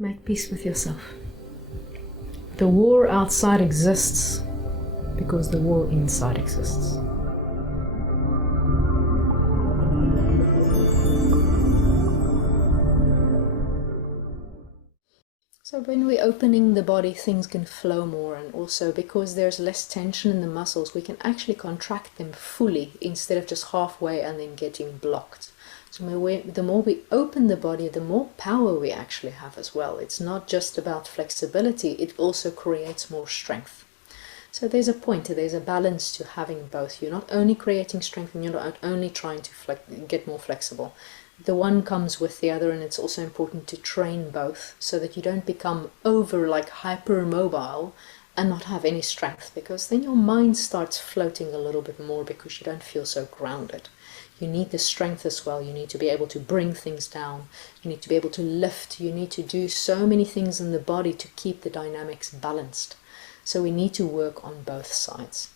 Make peace with yourself. The war outside exists because the war inside exists. So when we're opening the body, things can flow more, and also because there's less tension in the muscles, we can actually contract them fully instead of just halfway and then getting blocked. So the more we open the body, the more power we actually have as well. It's not just about flexibility, it also creates more strength. So there's a point, there's a balance to having both. You're not only creating strength and you're not only trying to get more flexible. The one comes with the other, and it's also important to train both so that you don't become hypermobile and not have any strength, because then your mind starts floating a little bit more because you don't feel so grounded. You need the strength as well. You need to be able to bring things down. You need to be able to lift. You need to do so many things in the body to keep the dynamics balanced. So we need to work on both sides.